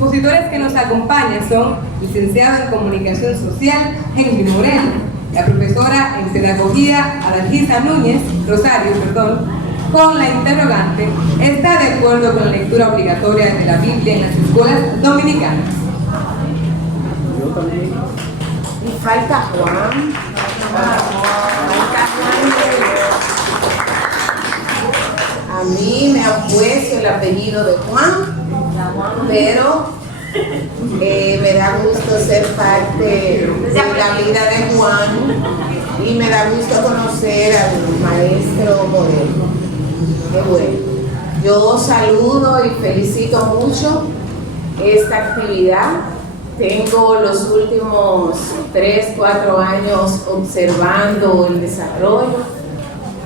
expositores que nos acompañan son licenciado en Comunicación Social Henry Moreno, la profesora en Pedagogía Adalgisa Núñez Rosario, con la interrogante: ¿está de acuerdo con la lectura obligatoria de la Biblia en las escuelas dominicanas? Yo también. Y falta Juan. A mí me ha puesto el apellido de Juan, pero me da gusto ser parte de la vida de Juan y me da gusto conocer al maestro Moreno. Qué bueno. Yo saludo y felicito mucho esta actividad. Tengo los últimos 3-4 años observando el desarrollo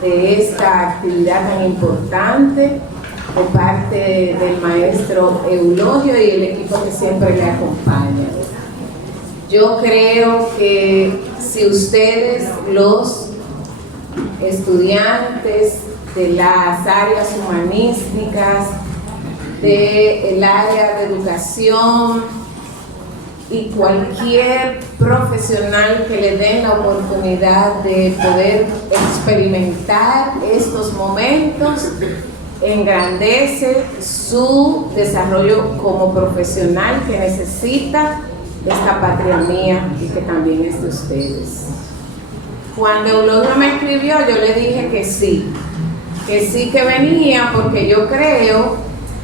de esta actividad tan importante por parte del maestro Eulogio y el equipo que siempre le acompaña. Yo creo que si ustedes, los estudiantes de las áreas humanísticas, del área de educación y cualquier profesional que le den la oportunidad de poder experimentar estos momentos, engrandece su desarrollo como profesional que necesita esta patria mía y que también es de ustedes. Cuando Eulogio me escribió, yo le dije que sí que venía, porque yo creo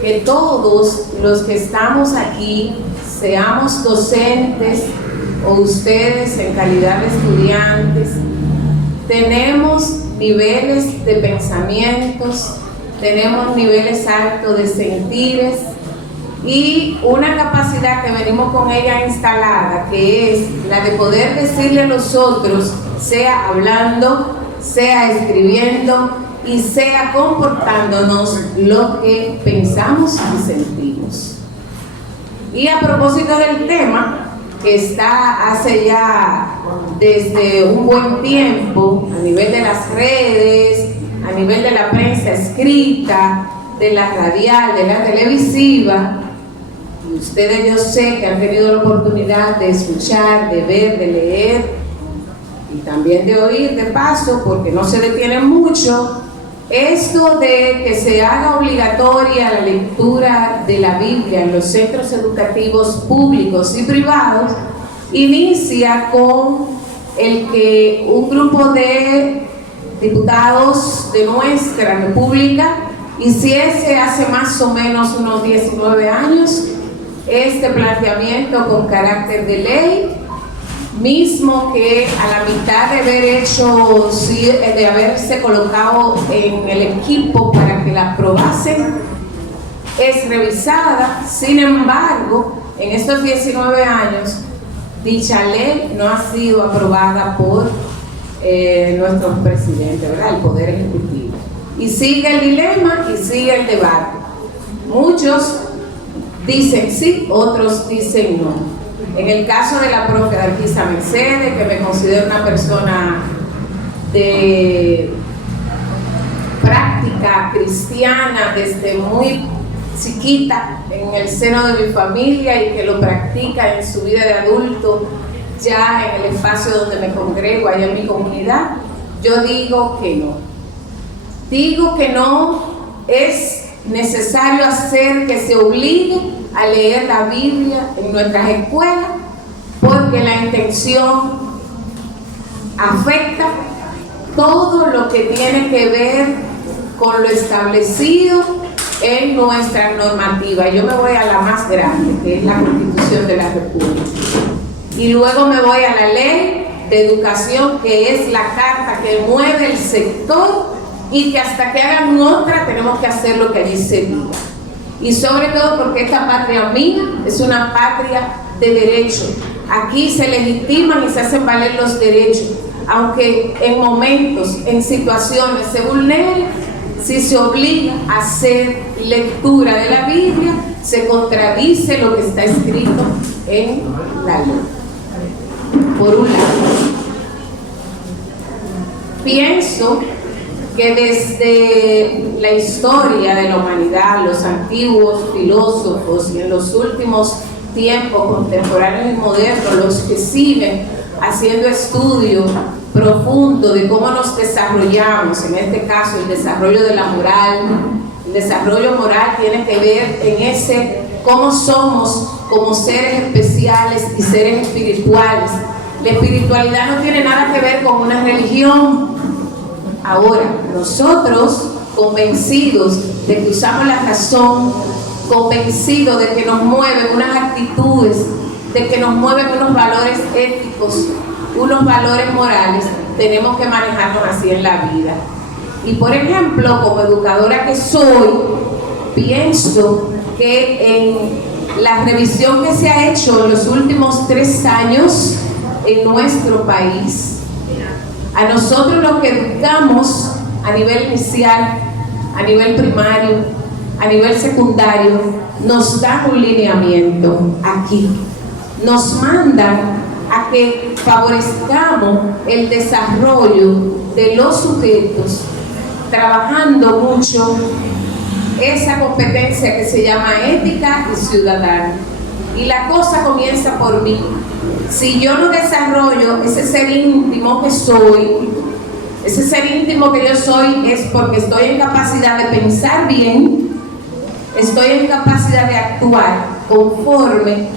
que todos los que estamos aquí, seamos docentes o ustedes en calidad de estudiantes, tenemos niveles de pensamientos, tenemos niveles altos de sentires y una capacidad que venimos con ella instalada, que es la de poder decirle a los otros, sea hablando, sea escribiendo y sea comportándonos lo que pensamos y sentimos. Y a propósito del tema, que está hace ya desde un buen tiempo a nivel de las redes, a nivel de la prensa escrita, de la radial, de la televisiva, y ustedes yo sé que han tenido la oportunidad de escuchar, de ver, de leer y también de oír de paso, porque no se detienen mucho. Esto de que se haga obligatoria la lectura de la Biblia en los centros educativos públicos y privados inicia con el que un grupo de diputados de nuestra república hiciese hace más o menos unos 19 años este planteamiento con carácter de ley, mismo que a la mitad de haber hecho, de haberse colocado en el equipo para que la aprobasen, es revisada. Sin embargo, en estos 19 años, dicha ley no ha sido aprobada por nuestro presidente, ¿verdad? El Poder Ejecutivo. Y sigue el dilema y sigue el debate. Muchos dicen sí, otros dicen no. En el caso de la profe Adalgisa Mercedes, que me considero una persona de práctica cristiana desde muy chiquita en el seno de mi familia y que lo practica en su vida de adulto ya en el espacio donde me congrego, allá en mi comunidad, yo digo que no. Digo que no es necesario hacer que se obligue a leer la Biblia en nuestras escuelas, porque la intención afecta todo lo que tiene que ver con lo establecido en nuestra normativa. Yo me voy a la más grande, que es la Constitución de la República, y luego me voy a la Ley de Educación, que es la carta que mueve el sector y que hasta que hagan otra tenemos que hacer lo que allí se diga. Y sobre todo porque esta patria mía es una patria de derecho. Aquí se legitiman y se hacen valer los derechos, aunque en momentos, en situaciones se vulneren. Si se obliga a hacer lectura de la Biblia, se contradice lo que está escrito en la ley. Por un lado, pienso que desde la historia de la humanidad, los antiguos filósofos y en los últimos tiempos contemporáneos y modernos, los que siguen haciendo estudio profundo de cómo nos desarrollamos, en este caso el desarrollo de la moral. El desarrollo moral tiene que ver en ese cómo somos como seres especiales y seres espirituales. La espiritualidad no tiene nada que ver con una religión. Ahora, nosotros convencidos de que usamos la razón, convencidos de que nos mueven unas actitudes, de que nos mueven unos valores éticos, unos valores morales, tenemos que manejarnos así en la vida. Y por ejemplo, como educadora que soy, pienso que en la revisión que se ha hecho en los últimos 3 años en nuestro país, a nosotros los que educamos a nivel inicial, a nivel primario, a nivel secundario, nos dan un lineamiento aquí. Nos mandan a que favorezcamos el desarrollo de los sujetos, trabajando mucho esa competencia que se llama ética y ciudadana. Y la cosa comienza por mí. Si yo no desarrollo ese ser íntimo que soy, ese ser íntimo que yo soy es porque estoy en capacidad de pensar bien, estoy en capacidad de actuar conforme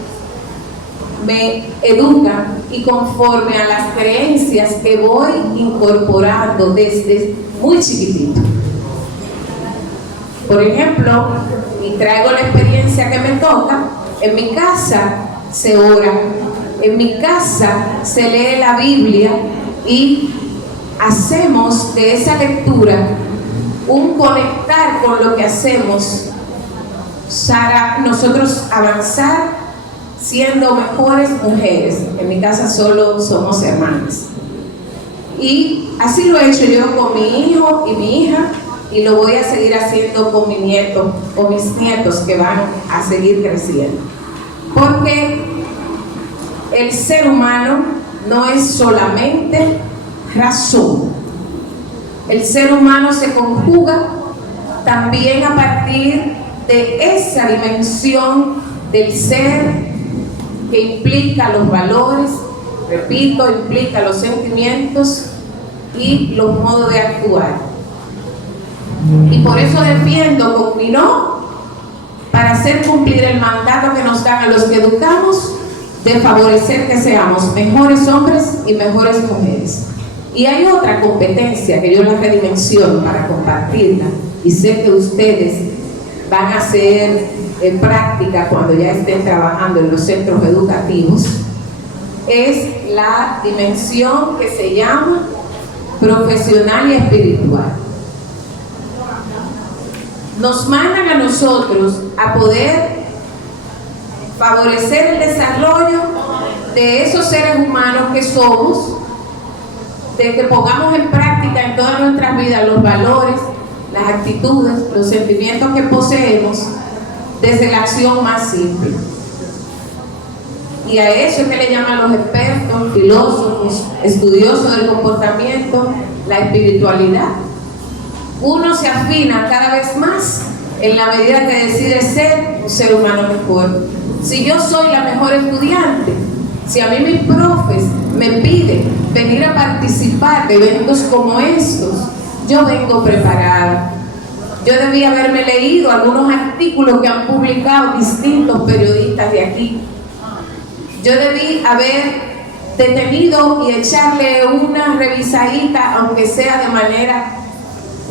me educa y conforme a las creencias que voy incorporando desde muy chiquitito. Por ejemplo, y traigo la experiencia que me toca, en mi casa se ora, en mi casa se lee la Biblia y hacemos de esa lectura un conectar con lo que hacemos para nosotros avanzar siendo mejores mujeres. En mi casa solo somos hermanas. Y así lo he hecho yo con mi hijo y mi hija, y lo voy a seguir haciendo con mi nieto o mis nietos que van a seguir creciendo. Porque el ser humano no es solamente razón. El ser humano se conjuga también a partir de esa dimensión del ser que implica los valores, repito, implica los sentimientos y los modos de actuar. Y por eso defiendo con mi no, para hacer cumplir el mandato que nos dan a los que educamos, de favorecer que seamos mejores hombres y mejores mujeres. Y hay otra competencia que yo la redimensiono para compartirla, y sé que ustedes van a hacer en práctica cuando ya estén trabajando en los centros educativos, es la dimensión que se llama profesional y espiritual. Nos mandan a nosotros a poder favorecer el desarrollo de esos seres humanos que somos, de que pongamos en práctica en todas nuestras vidas los valores, las actitudes, los sentimientos que poseemos desde la acción más simple. Y a eso es que le llaman los expertos, filósofos, estudiosos del comportamiento, la espiritualidad. Uno se afina cada vez más en la medida que decide ser un ser humano mejor. Si yo soy la mejor estudiante, si a mí mis profes me piden venir a participar de eventos como estos, yo vengo preparada. Yo debí haberme leído algunos artículos que han publicado distintos periodistas de aquí. Yo debí haber detenido y echarle una revisadita, aunque sea de manera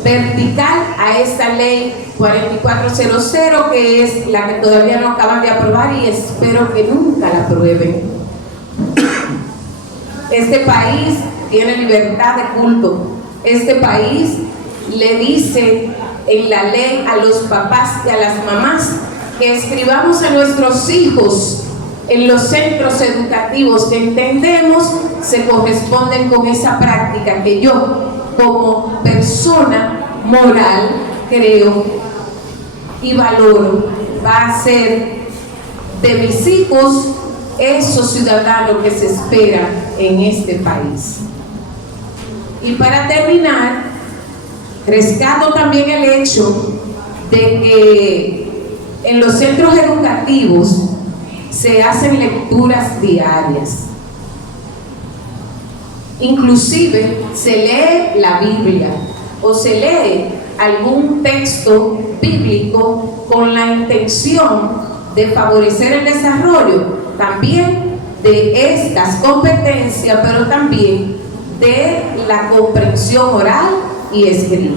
vertical, a esta ley 4400, que es la que todavía no acaban de aprobar y espero que nunca la aprueben. Este país tiene libertad de culto. Este país le dice en la ley a los papás y a las mamás que escribamos a nuestros hijos en los centros educativos que entendemos se corresponden con esa práctica que yo como persona moral creo y valoro va a ser de mis hijos esos ciudadanos que se esperan en este país. Y para terminar, Rescato también el hecho de que en los centros educativos se hacen lecturas diarias. Inclusive se lee la Biblia o se lee algún texto bíblico con la intención de favorecer el desarrollo también de estas competencias, pero también de la comprensión oral y escrita.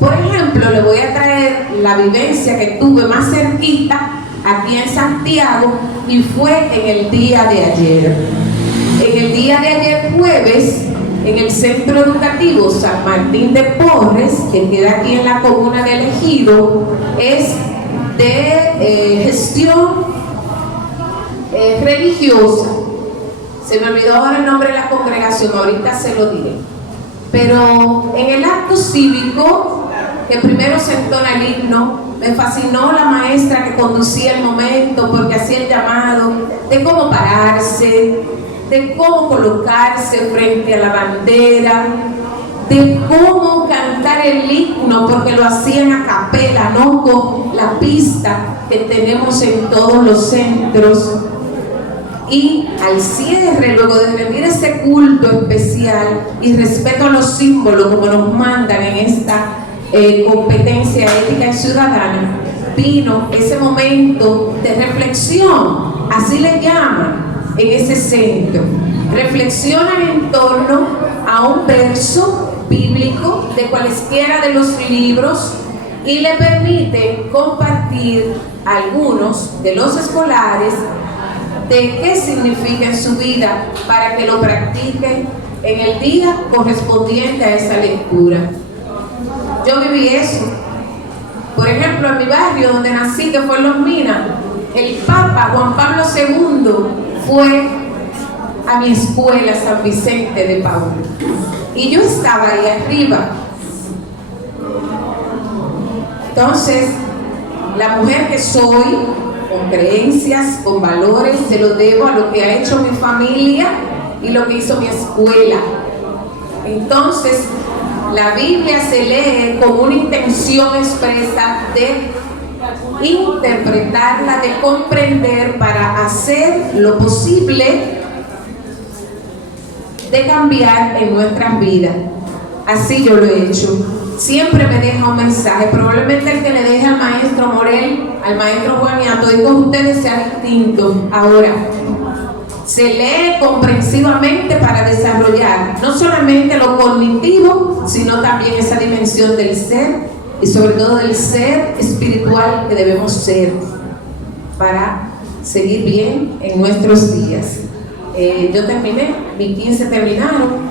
Por ejemplo, le voy a traer la vivencia que tuve más cerquita aquí en Santiago, y fue en el día de ayer. En el día de ayer jueves, en el Centro Educativo San Martín de Porres, que queda aquí en la comuna de El Ejido, es de gestión religiosa. Se me olvidó ahora el nombre de la congregación, ahorita se lo diré. Pero en el acto cívico, que primero se entona el himno, me fascinó la maestra que conducía el momento, porque hacía el llamado de cómo pararse, de cómo colocarse frente a la bandera, de cómo cantar el himno, porque lo hacían a capela, no con la pista que tenemos en todos los centros. Y al cierre, luego de rendir ese culto especial y respeto a los símbolos como nos mandan en esta competencia ética y ciudadana, vino ese momento de reflexión, así le llaman en ese centro. Reflexionan en torno a un verso bíblico de cualesquiera de los libros y le permiten compartir a algunos de los escolares de qué significa en su vida para que lo practiquen en el día correspondiente a esa lectura. Yo viví eso. Por ejemplo, en mi barrio donde nací, que fue en Los Minas, el Papa Juan Pablo II fue a mi escuela San Vicente de Paúl. Y yo estaba ahí arriba. Entonces, la mujer que soy, con creencias, con valores, se lo debo a lo que ha hecho mi familia y lo que hizo mi escuela. Entonces, la Biblia se lee con una intención expresa de interpretarla, de comprender para hacer lo posible de cambiar en nuestras vidas. Así yo lo he hecho. Siempre me deja un mensaje. Probablemente el que le deje al maestro Morel, al maestro Juaniato, y con ustedes sea distinto. Ahora, se lee comprensivamente para desarrollar no solamente lo cognitivo, sino también esa dimensión del ser y sobre todo del ser espiritual que debemos ser para seguir bien en nuestros días. Yo terminé, mis 15 terminaron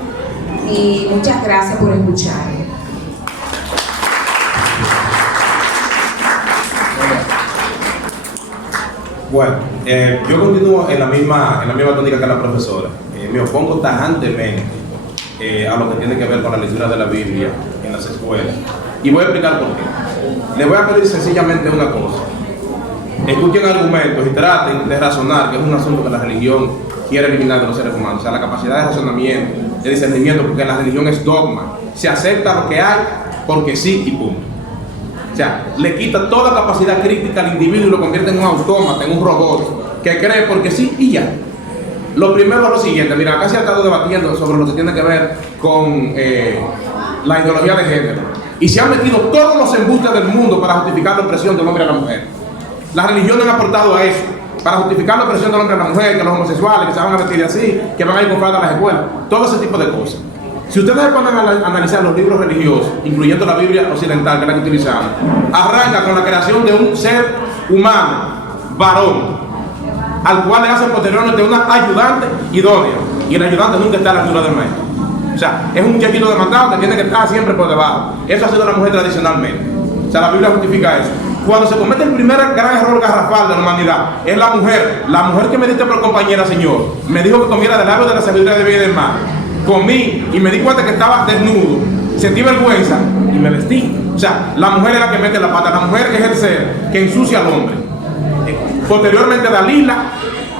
y muchas gracias por escuchar. Bueno, yo continúo en la misma tónica que la profesora. Me opongo tajantemente a lo que tiene que ver con la lectura de la Biblia en las escuelas. Y voy a explicar por qué. Les voy a pedir sencillamente una cosa. Escuchen argumentos y traten de razonar, que es un asunto que la religión quiere eliminar de los seres humanos. O sea, la capacidad de razonamiento, de discernimiento, porque la religión es dogma. Se acepta lo que hay porque sí y punto. O sea, le quita toda capacidad crítica al individuo y lo convierte en un autómata, en un robot, que cree porque sí y ya. Lo primero es lo siguiente, mira, acá se ha estado debatiendo sobre lo que tiene que ver con la ideología de género. Y se han metido todos los embustes del mundo para justificar la opresión del hombre a la mujer. Las religiones han aportado a eso, para justificar la opresión del hombre a la mujer, que los homosexuales, que se van a vestir así, que van a ir con falda a las escuelas, todo ese tipo de cosas. Si ustedes se ponen a analizar los libros religiosos, incluyendo la Biblia occidental, que es la que utilizamos, arranca con la creación de un ser humano, varón, al cual le hacen posteriormente una ayudante idónea, y el ayudante nunca está a la altura del maestro. O sea, es un chequito de mandado que tiene que estar siempre por debajo. Eso ha sido la mujer tradicionalmente. O sea, la Biblia justifica eso. Cuando se comete el primer gran error garrafal de la humanidad, es la mujer que me diste por compañera, Señor, me dijo que comiera del árbol de la sabiduría de vida y del mar. Comí y me di cuenta que estaba desnudo, sentí vergüenza y me vestí. O sea, la mujer es la que mete la pata, la mujer es el ser que ensucia al hombre. Posteriormente Dalila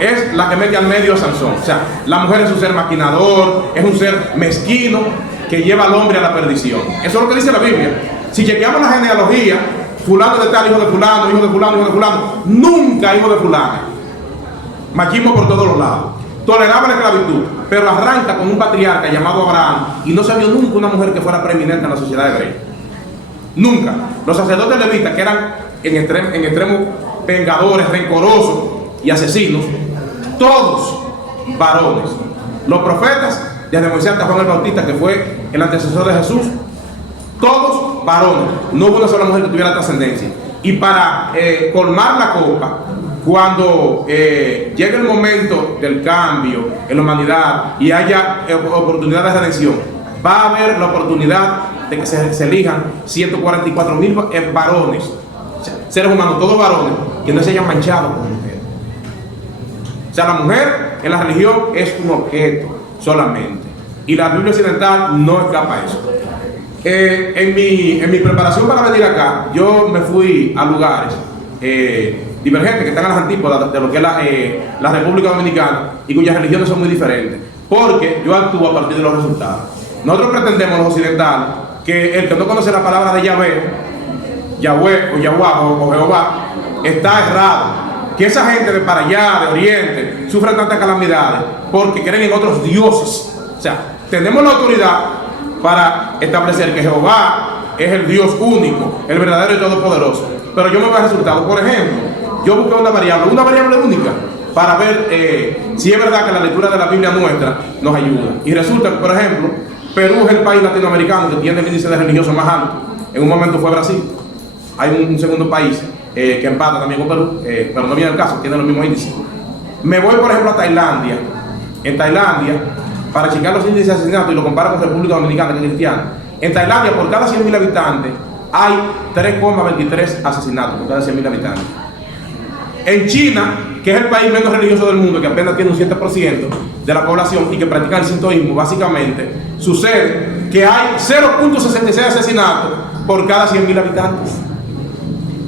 es la que mete al medio a Sansón. O sea, la mujer es un ser maquinador, es un ser mezquino, que lleva al hombre a la perdición. Eso es lo que dice la Biblia. Si chequeamos la genealogía, fulano de tal, hijo de fulano, hijo de fulano, hijo de fulano, nunca hijo de fulano. Machismo por todos los lados. Toleraba la esclavitud, pero arranca con un patriarca llamado Abraham y no se vio nunca una mujer que fuera preeminente en la sociedad hebrea. Nunca. Los sacerdotes levitas, que eran en extremo vengadores, rencorosos y asesinos, todos varones. Los profetas, desde Moisés hasta Juan el Bautista, que fue el antecesor de Jesús, todos varones. No hubo una sola mujer que tuviera trascendencia. Y para colmar la copa, cuando llegue el momento del cambio en la humanidad y haya oportunidad de redención, va a haber la oportunidad de que se elijan 144,000 varones, o sea, seres humanos, todos varones, que no se hayan manchado con mujer. O sea, la mujer en la religión es un objeto solamente, y la Biblia occidental no escapa a eso. En mi preparación para venir acá, yo me fui a lugares divergentes que están a las antípodas de lo que es la República Dominicana y cuyas religiones son muy diferentes, porque yo actúo a partir de los resultados. Nosotros pretendemos, los occidentales, que el que no conoce la palabra de Yahweh o Yahuwah o Jehová está errado, que esa gente de para allá, de Oriente, sufre tantas calamidades porque creen en otros dioses. O sea, tenemos la autoridad para establecer que Jehová es el Dios único, el verdadero y todopoderoso, pero yo me voy a resultados. Por ejemplo, yo busqué una variable única para ver si es verdad que la lectura de la Biblia nuestra nos ayuda, y resulta que, por ejemplo, Perú es el país latinoamericano que tiene el índice de religioso más alto. En un momento fue Brasil. Hay un segundo país que empata también con Perú, pero no viene el caso, tiene los mismos índices. Me voy, por ejemplo, a Tailandia. En Tailandia, para checar los índices de asesinato y lo comparo con República Dominicana, que es cristiana, en Tailandia, por cada 100,000 habitantes, hay 3,23 asesinatos por cada 100,000 habitantes. En China, que es el país menos religioso del mundo, que apenas tiene un 7% de la población y que practica el sintoísmo, básicamente, sucede que hay 0,66 asesinatos por cada 100,000 habitantes.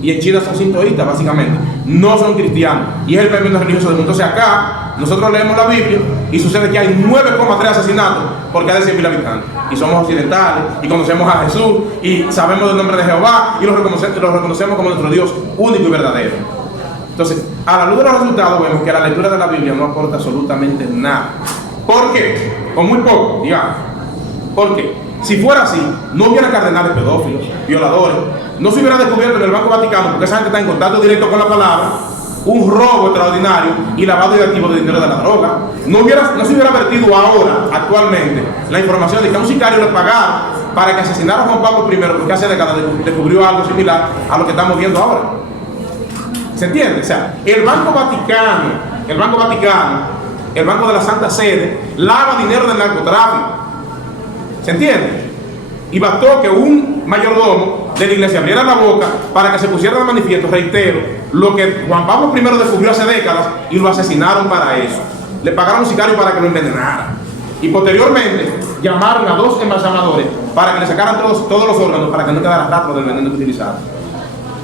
Y en China son sintoístas, básicamente, no son cristianos, y es el país menos religioso del mundo. Entonces acá, nosotros leemos la Biblia y sucede que hay 9,3 asesinatos por cada 100,000 habitantes. Y somos occidentales, y conocemos a Jesús, y sabemos del nombre de Jehová, y lo reconocemos como nuestro Dios único y verdadero. Entonces, a la luz de los resultados, vemos que la lectura de la Biblia no aporta absolutamente nada. ¿Por qué? Con muy poco, digamos. ¿Por qué? Si fuera así, no hubiera cardenales pedófilos, violadores, no se hubiera descubierto en el Banco Vaticano, porque esa gente está en contacto directo con la palabra, un robo extraordinario y lavado de activos de dinero de la droga. No se hubiera vertido ahora, actualmente, la información de que a un sicario le pagaron para que asesinara a Juan Pablo I, porque hace décadas descubrió algo similar a lo que estamos viendo ahora. ¿Se entiende? O sea, el Banco Vaticano, el Banco de la Santa Sede, lava dinero del narcotráfico. ¿Se entiende? Y bastó que un mayordomo de la iglesia abriera la boca para que se pusiera de manifiesto, reitero, lo que Juan Pablo I descubrió hace décadas, y lo asesinaron para eso. Le pagaron a un sicario para que lo envenenara. Y posteriormente llamaron a 2 embalsamadores para que le sacaran todos los órganos para que no quedara rastro del veneno que utilizaron.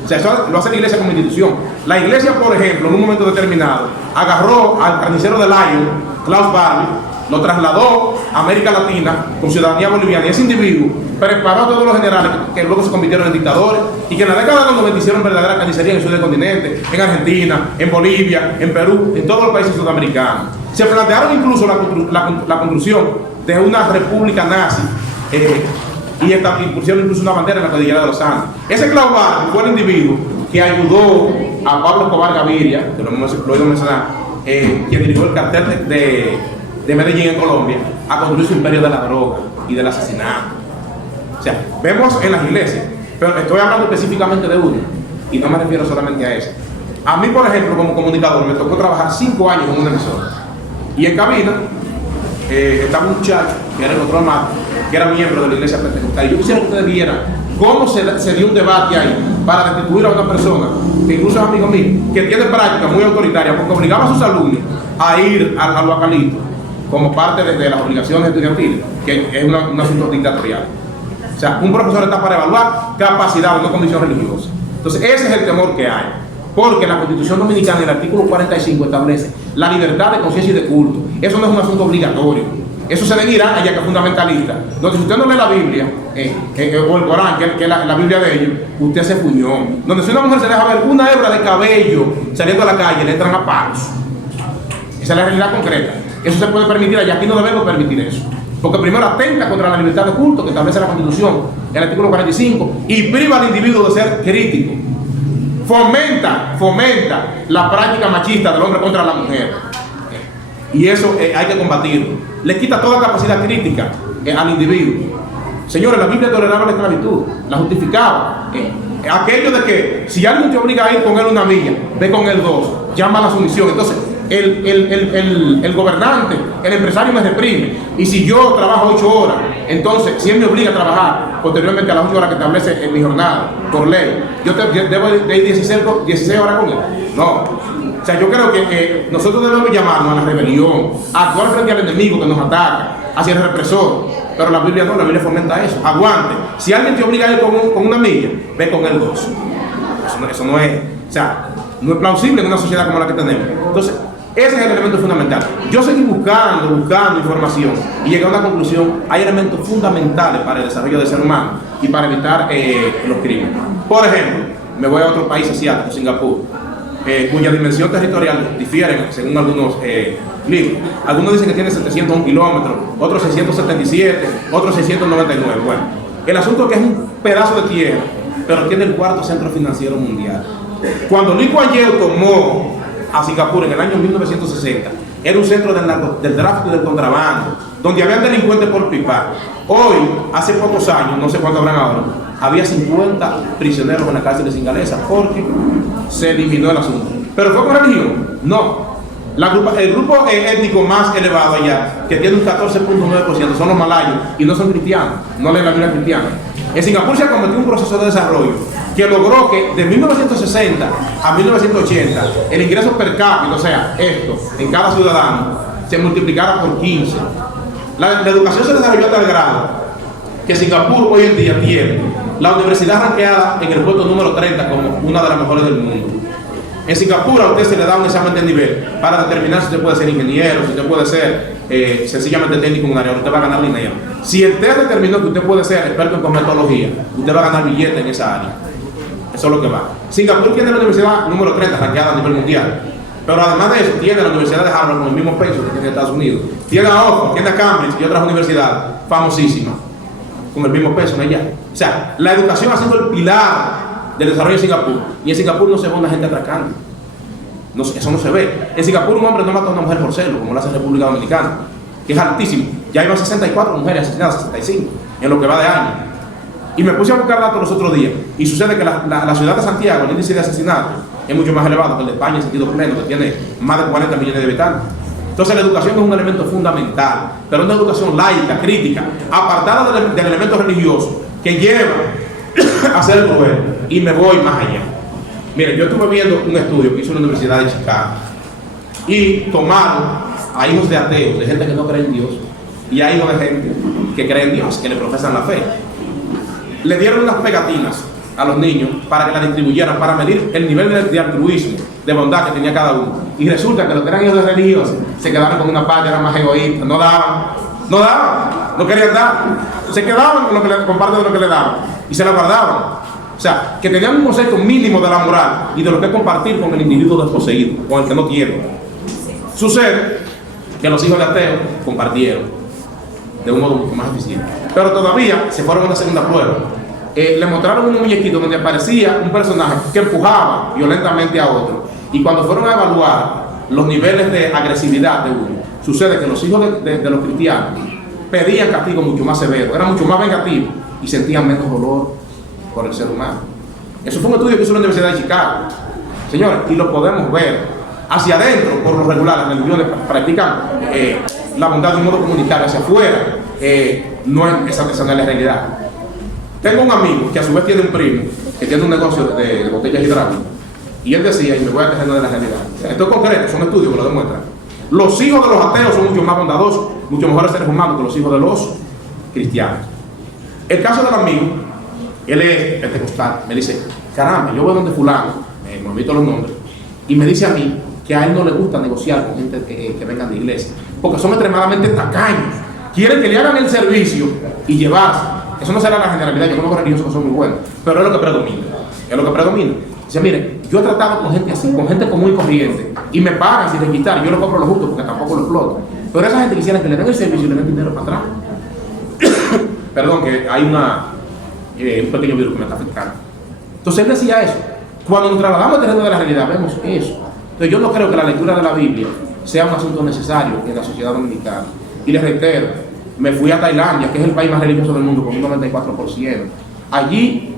O sea, eso lo hace la iglesia como institución. La iglesia, por ejemplo, en un momento determinado, agarró al carnicero de Lyon, Klaus Barbie, lo trasladó a América Latina con ciudadanía boliviana, y ese individuo preparó a todos los generales que luego se convirtieron en dictadores y que en la década de los 90 hicieron verdadera carnicería en el sur del continente, en Argentina, en Bolivia, en Perú, en todos los países sudamericanos. Se plantearon incluso la construcción de una república nazi, y pusieron incluso una bandera en la cordillera de los Andes. Ese Klaus Barbie fue el individuo que ayudó a Pablo Escobar Gaviria, que lo he oído mencionar, quien dirigió el cartel de Medellín en Colombia, a construir su imperio de la droga y del asesinato. O sea, vemos en las iglesias, pero estoy hablando específicamente de uno, y no me refiero solamente a eso. A mí, por ejemplo, como comunicador, me tocó trabajar 5 años en una emisora, y en cabina estaba un muchacho que era el otro amado, que era miembro de la iglesia pentecostal. Y yo quisiera que ustedes vieran cómo se dio un debate ahí para destituir a una persona, que incluso es amigo mío, que tiene práctica muy autoritaria, porque obligaba a sus alumnos a ir al localito como parte de las obligaciones estudiantiles, que es un asunto dictatorial. O sea, un profesor está para evaluar capacidad, no condición religiosa. Entonces, ese es el temor que hay, porque la Constitución Dominicana, en el artículo 45, establece la libertad de conciencia y de culto. Eso no es un asunto obligatorio, Eso se ve en Irán, allá que es fundamentalista. Donde si usted no lee la Biblia, o el Corán, que es la Biblia de ellos, usted se puñó. Donde si una mujer se deja ver una hebra de cabello saliendo a la calle, le entran a palos. Esa es la realidad concreta. Eso se puede permitir allá, aquí no debemos permitir eso. Porque primero atenta contra la libertad de culto que establece la Constitución, el artículo 45, y priva al individuo de ser crítico. Fomenta la práctica machista del hombre contra la mujer. Y eso hay que combatirlo. Le quita toda capacidad crítica al individuo. Señores, la Biblia toleraba la esclavitud, la justificaba. Aquello de que si alguien te obliga a ir con él una milla, ve con él 2, llama a la sumisión. Entonces, el gobernante, el empresario me reprime. Y si yo trabajo 8 horas, entonces, si él me obliga a trabajar posteriormente a las 8 horas que establece en mi jornada, por ley, yo debo de ir 16 horas con él. No. O sea, yo creo que nosotros debemos llamarnos a la rebelión, a actuar frente al enemigo que nos ataca, hacia el represor. Pero la Biblia no, la Biblia fomenta eso. Aguante. Si alguien te obliga a ir con una milla, ve con él 2. Eso no es, o sea, no es plausible en una sociedad como la que tenemos. Entonces, ese es el elemento fundamental. Yo seguí buscando información y llegué a una conclusión. Hay elementos fundamentales para el desarrollo del ser humano y para evitar los crímenes. Por ejemplo, me voy a otro país asiático, Singapur, cuya dimensión territorial difiere según algunos libros. Algunos dicen que tiene 701 kilómetros, otros 677, otros 699. Bueno, el asunto es que es un pedazo de tierra, pero tiene el 4º centro financiero mundial. Cuando Lee Kuan Yew tomó a Singapur en el año 1960, era un centro del tráfico y del contrabando, donde habían delincuentes por pipa. Hoy, hace pocos años, no sé cuánto habrán ahora, había 50 prisioneros en la cárcel singalesa porque se eliminó el asunto. ¿Pero fue por religión? No. El grupo étnico más elevado allá, que tiene un 14.9%, son los malayos y no son cristianos, no leen la Biblia cristiana. En Singapur se cometió un proceso de desarrollo que logró que de 1960 a 1980 el ingreso per cápita, o sea, esto, en cada ciudadano, se multiplicara por 15. La educación se desarrolló a tal grado que Singapur hoy en día tiene la universidad ranqueada en el puesto número 30 como una de las mejores del mundo. En Singapur a usted se le da un examen de nivel para determinar si usted puede ser ingeniero, si usted puede ser sencillamente técnico en un área, usted va a ganar dinero. Si el test determinó que usted puede ser experto en cosmetología, usted va a ganar billete en esa área. Eso es lo que va. Singapur tiene la universidad número 30 ranqueada a nivel mundial. Pero además de eso, tiene la Universidad de Harvard con el mismo peso que tiene Estados Unidos. Tiene a Oxford, tiene a Cambridge y otras universidades famosísimas con el mismo peso en ella. O sea, la educación ha sido el pilar del desarrollo de Singapur. Y en Singapur no se ve una gente atracando. No, eso no se ve. En Singapur un hombre no mata a una mujer por celo, como lo hace en República Dominicana, que es altísimo. Ya hay más 64 mujeres asesinadas, 65, en lo que va de año. Y me puse a buscar datos los otros días. Y sucede que la ciudad de Santiago, el índice de asesinatos, es mucho más elevado que el de España en sentido pleno, que tiene más de 40 millones de habitantes. Entonces la educación es un elemento fundamental, pero una educación laica, crítica, apartada del elemento religioso, que lleva a ser cruel. Y me voy más allá. Miren, yo estuve viendo un estudio que hizo la Universidad de Chicago y tomaron a hijos de ateos, de gente que no cree en Dios, y a hijos de gente que cree en Dios, que le profesan la fe. Le dieron unas pegatinas a los niños para que la distribuyeran, para medir el nivel de altruismo, de bondad que tenía cada uno. Y resulta que los que eran hijos de religiosos se quedaron con una parte, eran más egoístas, no querían dar, se quedaban con parte de lo que le daban y se la guardaban. O sea, que tenían un concepto mínimo de la moral y de lo que es compartir con el individuo desposeído, con el que no quiere. Sucede que los hijos de ateos compartieron de un modo mucho más eficiente. Pero todavía se fueron a una segunda prueba. Le mostraron un muñequito donde aparecía un personaje que empujaba violentamente a otro. Y cuando fueron a evaluar los niveles de agresividad de uno, sucede que los hijos de los cristianos pedían castigo mucho más severo, eran mucho más vengativos y sentían menos dolor por el ser humano. Eso fue un estudio que hizo la Universidad de Chicago. Señores, y lo podemos ver hacia adentro, por lo regular, las religiones practican la bondad de un modo comunitario, hacia afuera, esa no es la realidad. Tengo un amigo que a su vez tiene un primo que tiene un negocio de botellas hidráulicas, y él decía, y me voy a quejar de la realidad, esto es concreto, son estudios que lo demuestran, los hijos de los ateos son mucho más bondadosos, mucho mejores seres humanos que los hijos de los cristianos. El caso del amigo, él es pentecostal, me dice, caramba, yo voy donde fulano, me omito los nombres, y me dice a mí que a él no le gusta negociar con gente que vengan de iglesia, porque son extremadamente tacaños, quieren que le hagan el servicio y llevarse. Eso no será la generalidad, yo conozco religiosos que son muy buenos, pero es lo que predomina. Es lo que predomina. Dice, mire, yo he tratado con gente así, con gente común y corriente, y me pagan sin requistar, yo lo cobro lo justo porque tampoco lo exploto. Pero esa gente quisiera que le den el servicio y le den dinero para atrás. Perdón, que hay un pequeño virus que me está afectando. Entonces él decía eso. Cuando nos trasladamos al terreno de la realidad, vemos eso. Entonces yo no creo que la lectura de la Biblia sea un asunto necesario en la sociedad dominicana. Y les reitero, me fui a Tailandia, que es el país más religioso del mundo, con un 94%. Allí,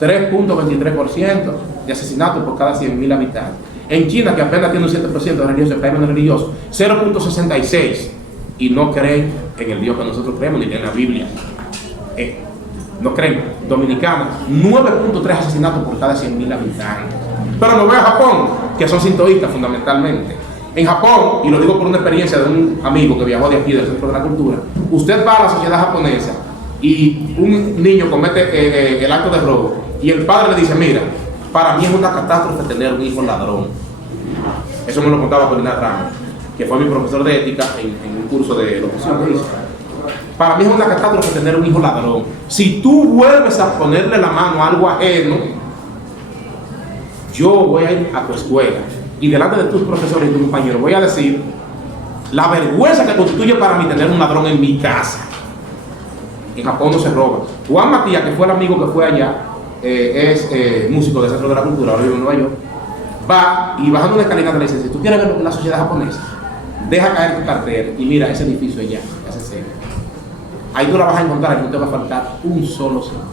3.23% de asesinatos por cada 100.000 habitantes. En China, que apenas tiene un 7% de religiosos, el país menos religioso, 0.66%. Y no creen en el Dios que nosotros creemos, ni en la Biblia. No creen. Dominicana, 9.3 asesinatos por cada 100.000 habitantes. Pero no voy a Japón, que son sintoístas fundamentalmente. En Japón, y lo digo por una experiencia de un amigo que viajó de aquí, del Centro de la Cultura, usted va a la sociedad japonesa y un niño comete el acto de robo y el padre le dice, mira, para mí es una catástrofe tener un hijo ladrón. Eso me lo contaba Corina Ramos, que fue mi profesor de ética en un curso de locución que hizo. Para mí es una catástrofe tener un hijo ladrón. Si tú vuelves a ponerle la mano a algo ajeno, yo voy a ir a tu escuela y delante de tus profesores y tus compañeros voy a decir la vergüenza que constituye para mí tener un ladrón en mi casa. En Japón no se roba. Juan Matías, que fue el amigo que fue allá, es músico del Centro de la Cultura, ahora vive en Nueva York, va y bajando una escalinata le dice, si tú quieres ver lo que es la sociedad japonesa, deja caer tu cartera y mira ese edificio allá, ese centro. Ahí tú la vas a encontrar y no te va a faltar un solo centavo.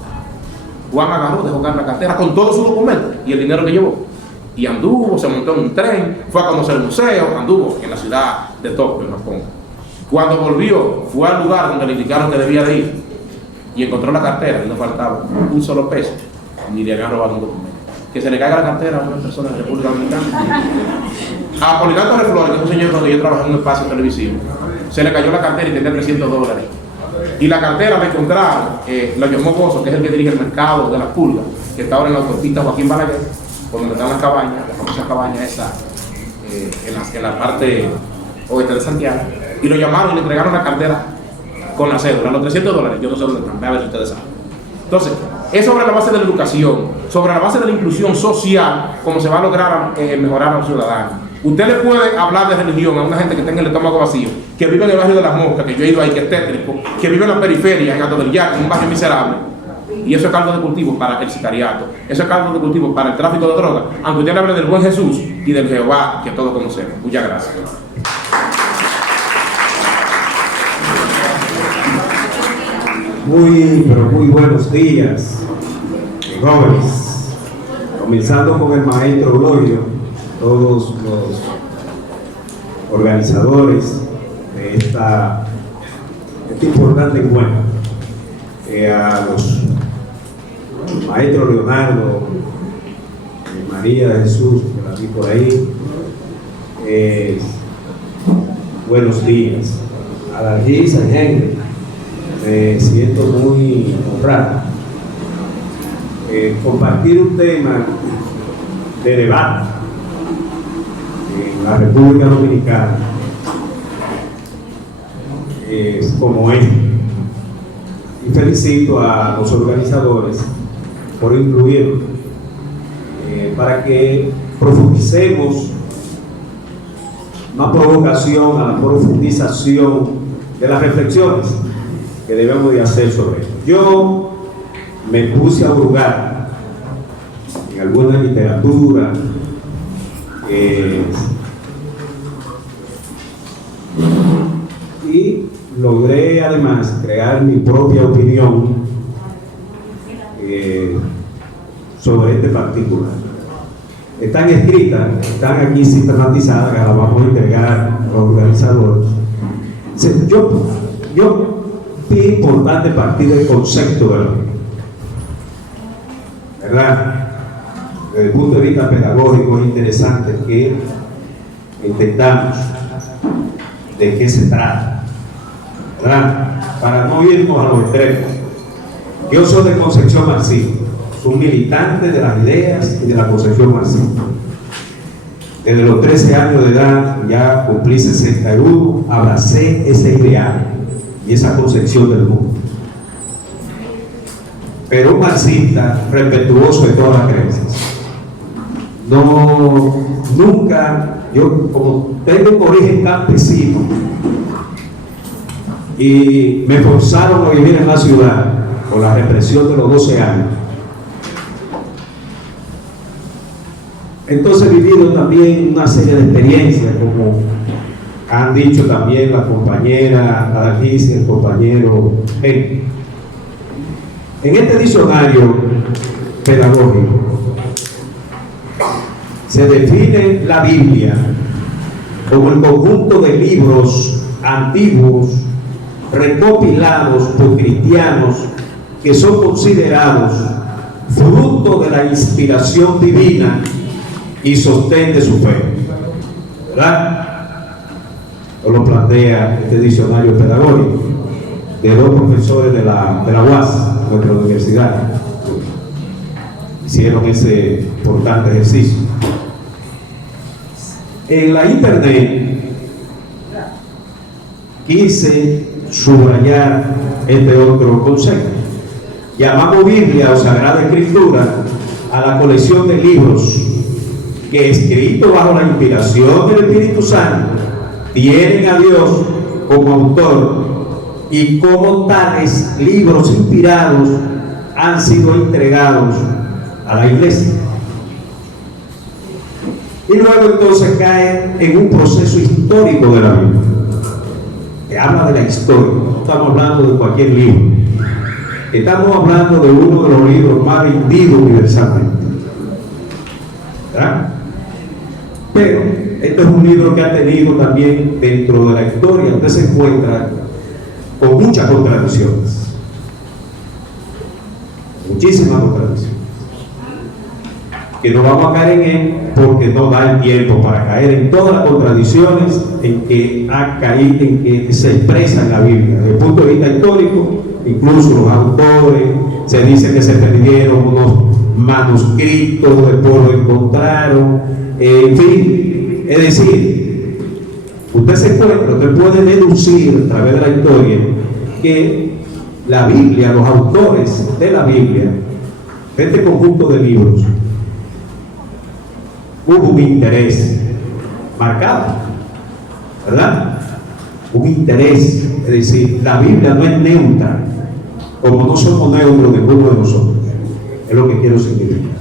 Juan agarró, dejó caer la cartera con todos sus documentos y el dinero que llevó. Y anduvo, se montó en un tren, fue a conocer el museo, anduvo en la ciudad de Tokio, en Japón. Cuando volvió, fue al lugar donde le indicaron que debía de ir y encontró la cartera y no faltaba un solo peso, ni le habían robado un documento. Que se le caiga la cartera a una persona de República Dominicana. A Apolinar Torres Flores, que es un señor cuando yo trabajé en un espacio televisivo, se le cayó la cartera y tenía $300. Y la cartera la encontraron, lo llamó Bozo, que es el que dirige el mercado de las pulgas, que está ahora en la autopista Joaquín Balaguer, por donde están las cabañas, la famosa cabaña esa, en la parte oeste de Santiago, y lo llamaron y le entregaron la cartera con la cédula, los $300, yo no sé dónde están, a ver si ustedes saben. Entonces, es sobre la base de la educación, sobre la base de la inclusión social, como se va a lograr mejorar a los ciudadanos. Usted le puede hablar de religión a una gente que tenga el estómago vacío, que vive en el barrio de Las Moscas, que yo he ido ahí, que es tétrico, que vive en la periferia, en Alto del Yaque, en un barrio miserable. Y eso es caldo de cultivo para el sicariato, eso es caldo de cultivo para el tráfico de drogas, aunque usted le hable del buen Jesús y del Jehová que todos conocemos. Muchas gracias. Pero muy buenos días, jóvenes. Comenzando con el maestro Glorio, todos los organizadores de este importante encuentro, a los maestros Leonardo, María de Jesús, que la vi por ahí, buenos días. A la Gisa y Henry, me siento muy honrado. Compartir un tema de debate en la República Dominicana como este. Y felicito a los organizadores por incluirlo para que profundicemos, una provocación a la profundización de las reflexiones que debemos de hacer sobre esto. Yo me puse a hurgar en alguna literatura, y logré además crear mi propia opinión sobre este particular. Están escritas, están aquí sistematizadas, que las vamos a entregar a los organizadores. Yo es importante partir del concepto de la Biblia, ¿verdad? Desde el punto de vista pedagógico es interesante que entendamos de qué se trata, ¿verdad? Para no irnos a los extremos. Yo soy de concepción marxista, soy un militante de las ideas y de la concepción marxista. Desde los 13 años de edad, ya cumplí 61, abracé ese ideal y esa concepción del mundo. Pero un marxista respetuoso de todas las creencias. No, nunca, yo como tengo un origen campesino y me forzaron a vivir en la ciudad por la represión de los 12 años. Entonces he vivido también una serie de experiencias, como han dicho también la compañera Adalgisa y el compañero Henry. En este diccionario pedagógico se define la Biblia como el conjunto de libros antiguos recopilados por cristianos que son considerados fruto de la inspiración divina y sostén de su fe, ¿verdad? O lo plantea este diccionario pedagógico de dos profesores de la UAS, nuestra universidad, hicieron ese importante ejercicio. En la internet quise subrayar este otro concepto. Llamamos Biblia o Sagrada Escritura a la colección de libros que, escritos bajo la inspiración del Espíritu Santo, tienen a Dios como autor, y como tales libros inspirados han sido entregados a la iglesia. Y luego entonces cae en un proceso histórico de la Biblia, que habla de la historia. No estamos hablando de cualquier libro, estamos hablando de uno de los libros más vendidos universalmente, ¿verdad? Pero este es un libro que ha tenido también dentro de la historia, usted se encuentra con muchas contradicciones, muchísimas contradicciones, que no vamos a caer en él porque no da el tiempo para caer en todas las contradicciones en que ha caído, en que se expresa en la Biblia. Desde el punto de vista histórico, incluso los autores, se dice que se perdieron unos manuscritos, después lo encontraron, en fin, es decir, usted se encuentra, usted puede deducir a través de la historia que la Biblia, los autores de la Biblia, de este conjunto de libros, hubo un interés marcado, ¿verdad? Un interés, es decir, la Biblia no es neutra, como no somos neutros ninguno de nosotros, es lo que quiero significar.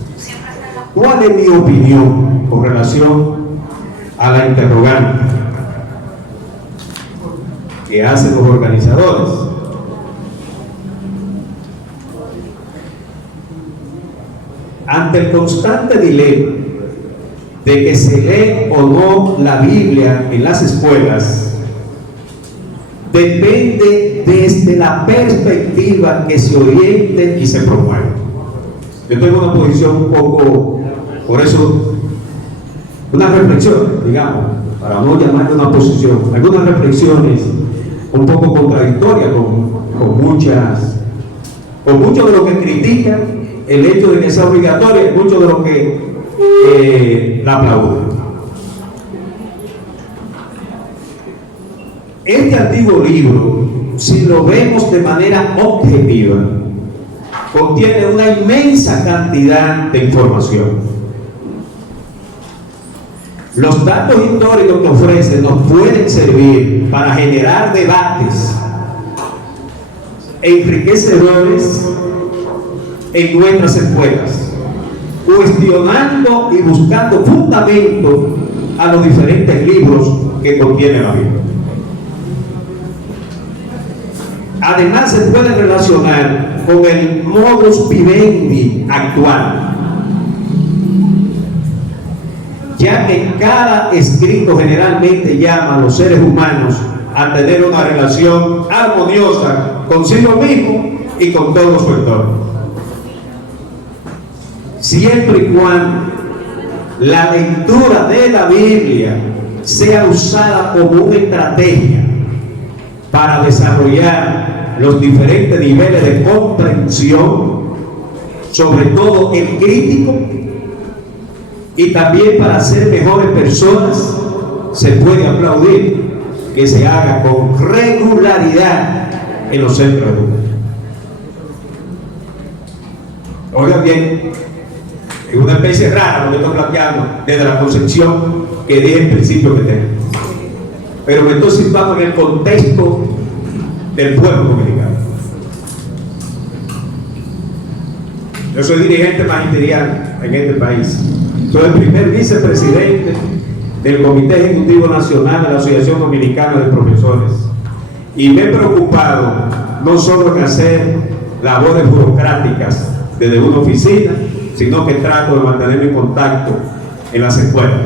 ¿Cuál es mi opinión con relación a la interrogante que hacen los organizadores? Ante el constante dilema de que se lee o no la Biblia en las escuelas, depende desde la perspectiva que se oriente y se promueva. Yo tengo una posición un poco, por eso, una reflexión, digamos, para no llamarle una posición, algunas reflexiones un poco contradictorias con mucho de lo que critican el hecho de que sea obligatoria, y mucho de lo que la aplauden. Este antiguo libro, si lo vemos de manera objetiva, contiene una inmensa cantidad de información. Los datos históricos que ofrece nos pueden servir para generar debates enriquecedores en nuestras escuelas, cuestionando y buscando fundamentos a los diferentes libros que contiene la Biblia. Además, se puede relacionar con el modus vivendi actual, ya que cada escrito generalmente llama a los seres humanos a tener una relación armoniosa consigo mismo y con todo su entorno, siempre y cuando la lectura de la Biblia sea usada como una estrategia para desarrollar los diferentes niveles de comprensión, sobre todo el crítico, y también para ser mejores personas. Se puede aplaudir. que se haga con regularidad en los centros educativos. Oigan bien, es una especie rara lo que estoy planteando desde la concepción que dije en principio que tengo, pero me estoy situando en el contexto del pueblo dominicano. Yo soy dirigente magisterial en este país, soy el primer vicepresidente del Comité Ejecutivo Nacional de la Asociación Dominicana de Profesores, y me he preocupado no solo en hacer labores burocráticas desde una oficina, sino que trato de mantenerme en contacto en las escuelas.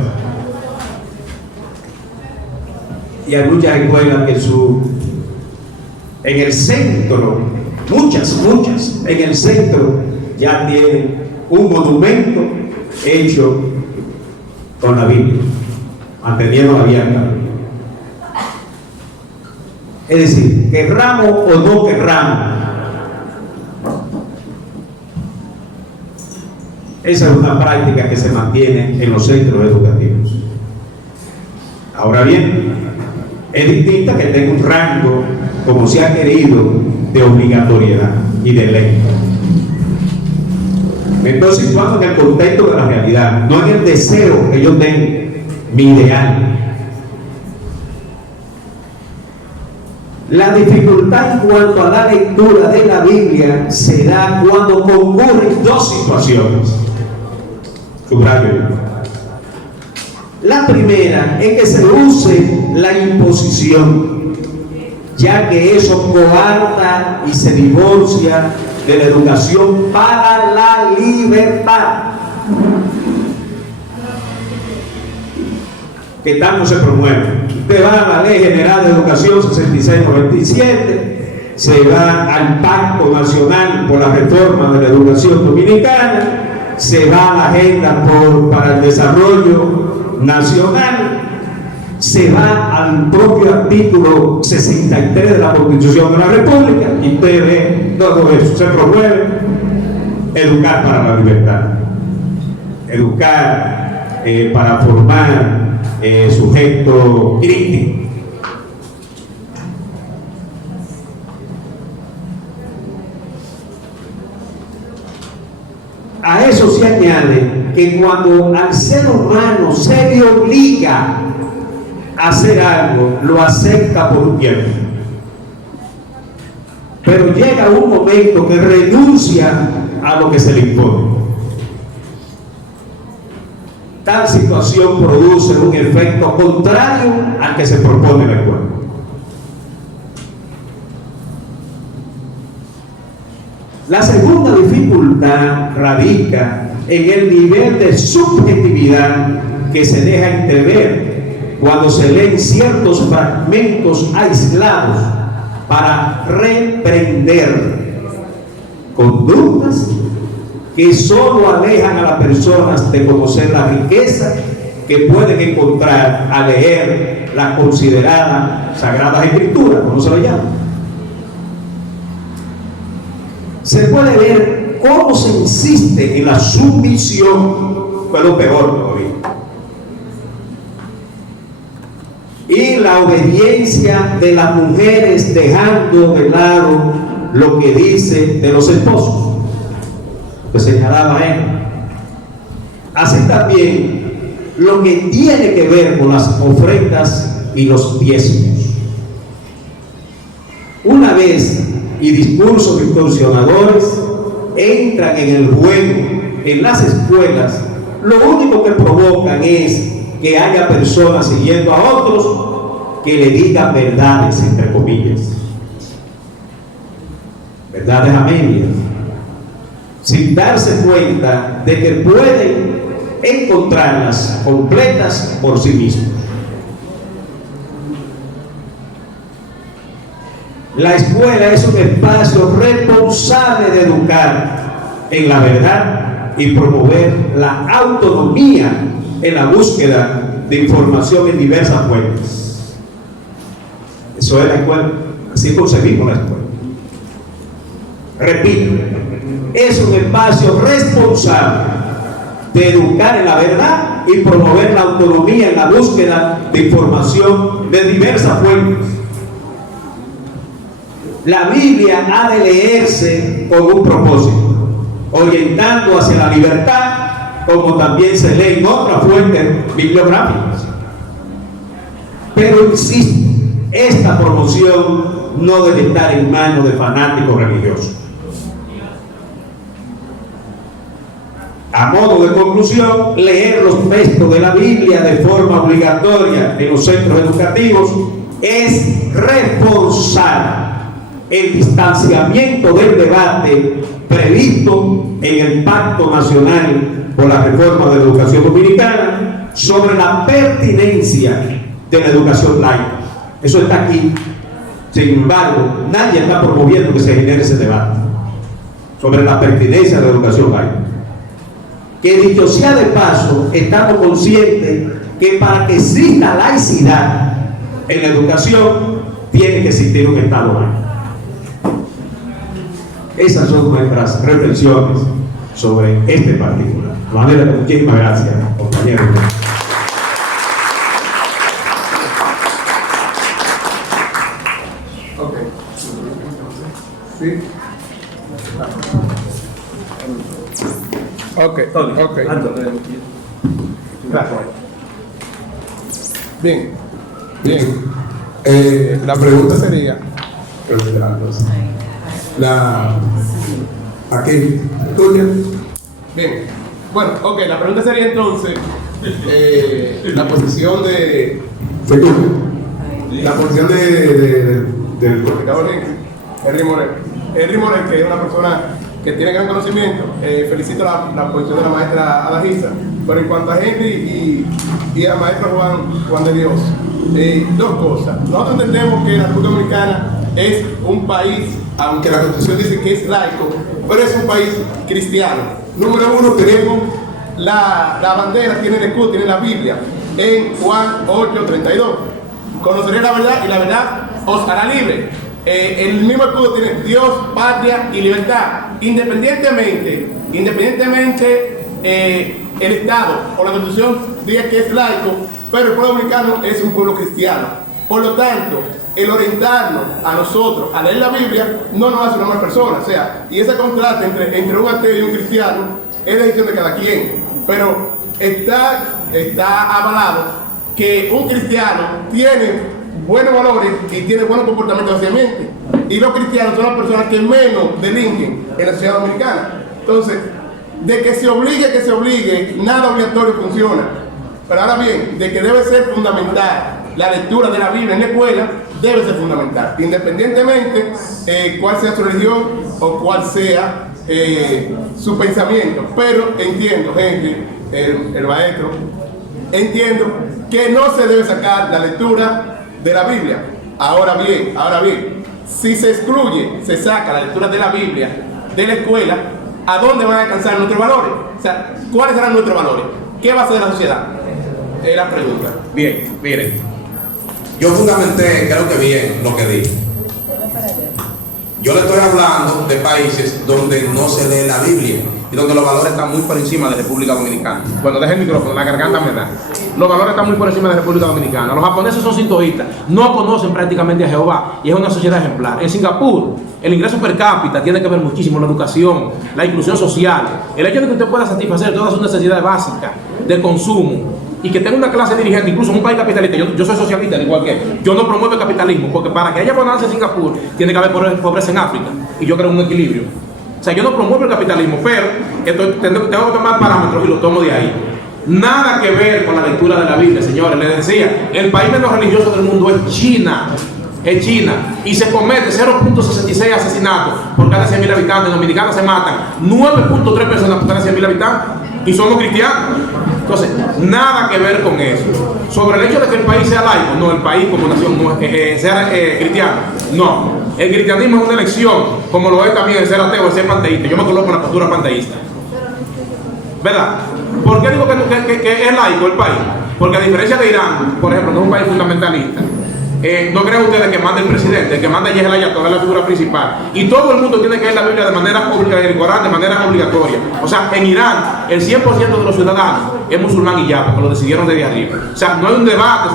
Y hay muchas escuelas que en el centro, muchas, en el centro ya tienen un monumento hecho con la Biblia, manteniendo abierta. Es decir, querramos o no querramos, esa es una práctica que se mantiene en los centros educativos. Ahora bien, es distinta que tenga un rango, como se ha querido, de obligatoriedad y de ley. Entonces, situando en el contexto de la realidad, no en el deseo que yo tengo, mi ideal. La dificultad en cuanto a la lectura de la Biblia se da cuando concurren dos situaciones. Subrayo. La primera es que se use la imposición, ya que eso coarta y se divorcia de la educación para la libertad, que tanto se promueve. Usted va a la Ley General de Educación 6697, se va al Pacto Nacional por la Reforma de la Educación Dominicana, se va a la Agenda para el Desarrollo Nacional, se va al propio artículo 63 de la Constitución de la República, y usted ve todo eso. Se promueve educar para la libertad, educar para formar sujeto crítico. A eso se añade que cuando al ser humano se le obliga a hacer algo, lo acepta por un tiempo, pero llega un momento que renuncia a lo que se le impone. Tal situación produce un efecto contrario al que se propone en la escuela. La segunda dificultad radica en el nivel de subjetividad que se deja entrever cuando se leen ciertos fragmentos aislados para reprender conductas que solo alejan a las personas de conocer la riqueza que pueden encontrar al leer las consideradas Sagradas Escrituras, como se lo llama. Se puede ver cómo se insiste en la sumisión, pero peor todavía, y la obediencia de las mujeres, dejando de lado lo que dice de los esposos, que señalaba él. Así también lo que tiene que ver con las ofrendas y los diezmos. Una vez y discursos distorsionadores entran en el juego en las escuelas, lo único que provocan es que haya personas siguiendo a otros que le digan verdades, entre comillas, verdades a medias, sin darse cuenta de que pueden encontrarlas completas por sí mismos. La escuela es un espacio responsable de educar en la verdad y promover la autonomía en la búsqueda de información en diversas fuentes. Eso es la escuela, así concebimos la escuela. Repito, es un espacio responsable de educar en la verdad y promover la autonomía en la búsqueda de información de diversas fuentes. La Biblia ha de leerse con un propósito, orientando hacia la libertad, como también se lee en otras fuentes bibliográficas. Pero insisto, esta promoción no debe estar en manos de fanáticos religiosos. A modo de conclusión, leer los textos de la Biblia de forma obligatoria en los centros educativos es reforzar el distanciamiento del debate previsto en el Pacto Nacional por la Reforma de la Educación Dominicana sobre la pertinencia de la educación laica. Eso está aquí. Sin embargo, nadie está promoviendo que se genere ese debate sobre la pertinencia de la educación laica. Que dicho sea de paso, estamos conscientes que para que exista laicidad en la educación, tiene que existir un Estado laico. Esas son nuestras reflexiones sobre este particular. De manera, muchísimas gracias, compañeros. Sí. Ok. Gracias. Bien. La pregunta sería, aquí, tuya. Bien. Bueno, ok, la pregunta sería entonces, la posición de del comunicador Henry Morel, que es una persona que tiene gran conocimiento. Felicito la posición de la maestra Adalgisa. Pero en cuanto a Henry y al maestro Juan de Dios, dos cosas. Nosotros entendemos que la República Dominicana es un país, aunque la Constitución dice que es laico, pero es un país cristiano. Número uno, tenemos la bandera, tiene el escudo, tiene la Biblia, en Juan 8:32. Conoceré la verdad y la verdad os hará libre. El mismo escudo tiene Dios, patria y libertad. Independientemente el Estado o la Constitución diga que es laico, pero el pueblo dominicano es un pueblo cristiano. Por lo tanto, el orientarnos a nosotros a leer la Biblia no nos hace una mala persona. O sea, y ese contraste entre un ateo y un cristiano es decisión de cada quien. Pero está avalado que un cristiano tiene buenos valores y tiene buenos comportamientos socialmente. Y los cristianos son las personas que menos delinquen en la sociedad dominicana. Entonces, de que se obligue, nada obligatorio funciona. Pero ahora bien, de que debe ser fundamental la lectura de la Biblia en la escuela, debe ser fundamental, independientemente cuál sea su religión o cuál sea su pensamiento. Pero entiendo, Henry, el maestro, entiendo que no se debe sacar la lectura de la Biblia. Ahora bien, si se excluye, se saca la lectura de la Biblia de la escuela, ¿a dónde van a alcanzar nuestros valores? O sea, ¿cuáles serán nuestros valores? ¿Qué va a hacer la sociedad? Es la pregunta. Bien, miren, yo fundamenté, creo que bien, lo que dije. Yo le estoy hablando de países donde no se lee la Biblia y donde los valores están muy por encima de República Dominicana. Cuando deje el micrófono, la garganta me da. Los valores están muy por encima de República Dominicana. Los japoneses son sintoístas, no conocen prácticamente a Jehová y es una sociedad ejemplar. En Singapur, el ingreso per cápita tiene que ver muchísimo la educación, la inclusión social, el hecho de que usted pueda satisfacer todas sus necesidades básicas de consumo y que tenga una clase dirigente, incluso en un país capitalista. Yo soy socialista, al igual que él. Yo no promuevo el capitalismo, porque para que haya bonanza en Singapur tiene que haber pobreza en África, y yo creo en un equilibrio. O sea, yo no promuevo el capitalismo, pero tengo que tomar parámetros y lo tomo de ahí. Nada que ver con la lectura de la Biblia, señores. Les decía, el país menos religioso del mundo es China. Es China. Y se comete 0.66 asesinatos por cada 100.000 habitantes. En Dominicana se matan 9.3 personas por cada 100.000 habitantes. Y somos cristianos. Entonces, nada que ver con eso. Sobre el hecho de que el país sea laico, no, el país como nación no sea cristiano. No. El cristianismo es una elección, como lo es también el ser ateo, el ser panteísta. Yo me coloco en la postura panteísta. ¿Verdad? ¿Por qué digo que es laico el país? Porque a diferencia de Irán, por ejemplo, que es un país fundamentalista, no crean ustedes que manda el presidente, el que manda ya es el ayatolá, es la figura principal. Y todo el mundo tiene que leer la Biblia de manera obligatoria. O sea, en Irán, el 100% de los ciudadanos es musulmán y ya, porque lo decidieron desde arriba. O sea, no hay un debate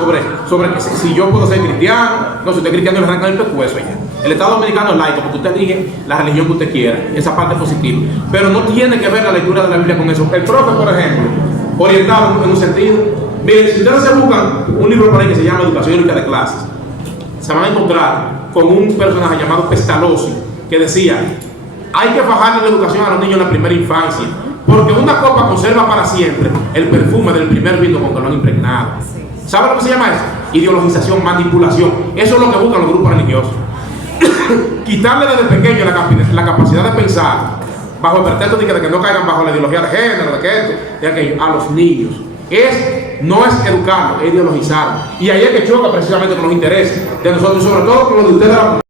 sobre si yo puedo ser cristiano. No, si usted es cristiano, le arrancan el pescuezo ya. El Estado Dominicano es laico, porque usted elige la religión que usted quiera. Esa parte es positiva. Pero no tiene que ver la lectura de la Biblia con eso. El profe, por ejemplo, orientado en un sentido. Miren, si ustedes se buscan un libro por ahí que se llama Educación y Lógica de Clases, se van a encontrar con un personaje llamado Pestalozzi, que decía: hay que fajarle la educación a los niños en la primera infancia, porque una copa conserva para siempre el perfume del primer vino con que lo han impregnado. ¿Saben lo que se llama eso? Ideologización, manipulación. Eso es lo que buscan los grupos religiosos. Quitarle desde pequeño la capacidad de pensar bajo el pretexto de que no caigan bajo la ideología de género, de que esto, de aquello, a los niños. No es educarlo, es ideologizarlo. Y ahí es que choca precisamente con los intereses de nosotros, sobre todo con los de ustedes.